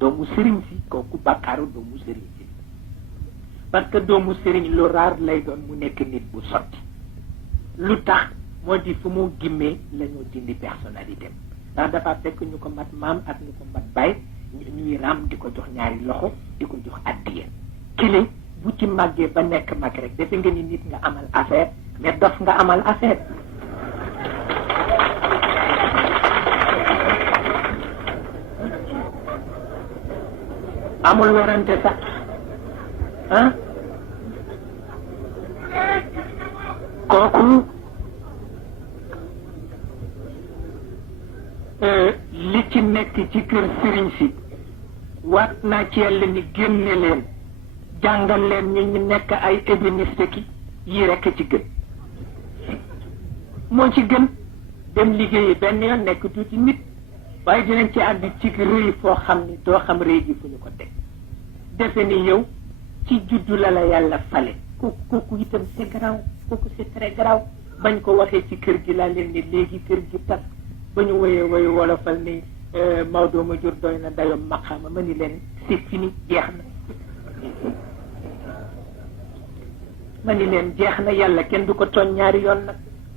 doomu sëriñ si kooku bàkkaaru doomu sëriñ si parce que doomu sëriñ lu raar lay doon mu nekk nit bu sotti lu tax moo di fu mu gimmee la ñu dindi personnalité ndax dafa fekk ñu ko mat maam ak ñu ko mat baay ñuy raam di ko jox ñaari loxo di ko jox addiya kile bu ci màggee ba nekk mag rek defe nga ni nit nga amal affaire mais dof nga amal affaire amul werante sax ah kooku li ci nekk ci kër sëriñ si waat naa ci yàlla ni génne leen jàngal leen ñu nekk ay ébéniste ki yii rekk ci gën moo ci gën dem liggéeyi benn yoon nekk tuuti nit waaye dinañ ci ànd ci rëy foo xam ni doo xam rëy gi fu ñu ko teg defe ni yow ci juddu la la yàlla fale kooku itam c'est grave kooku c'est très grave bañ ko waxee ci kër gi laa leen ni léegi kër gi tas ba ñu woyee woyu wolofal ni Maodo ma jur doy na dayoom maqaama ma ni leen c'est fini jeex na ma ni leen jeex na yàlla kenn du ko tooñ ñaari yoon nag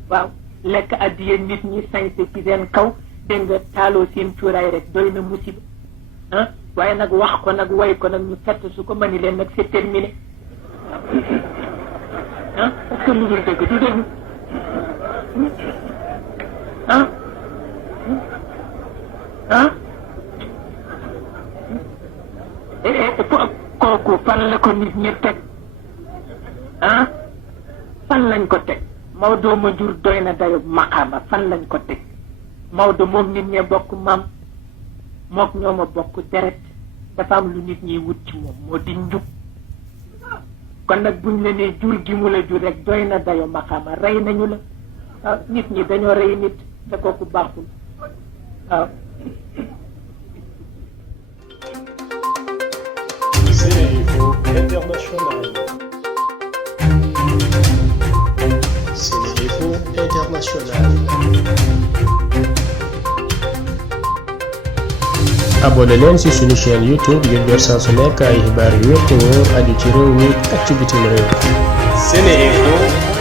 waaw lekk addiye nit ñi sañse ci seen kaw dégg nga taaloo seen cuuraay rek doy na musiba ah waaye nag wax ko nag woy ko nag ñu fett su ko ma ni leen nag c'est terminé ah parce que lu dul dëgg du dëgg ah ah kooku fan la ko nit ñi teg ah fan lañ ko teg Maodo ma jur doy na dayo maqaama fan lañ ko teg Maodo moom nit ñee bokk maam mook ñoo ma bokk deret dafa am lu nit ñiy wut ci moom moo di njub kon nag buñ la nee jur gi mu la jur rek doy na dayo maqaama rey nañu la waaw nit ñi dañoo rey nit te kooku baaxul waaw Sénéinfo International. Sénéinfo International. abonné leen ci suñu chaîne YouTube ngir jot saa su nekk ay xibaar yu wér te wóor aju ci réew mi ak ci bitim réew. Sénéinfo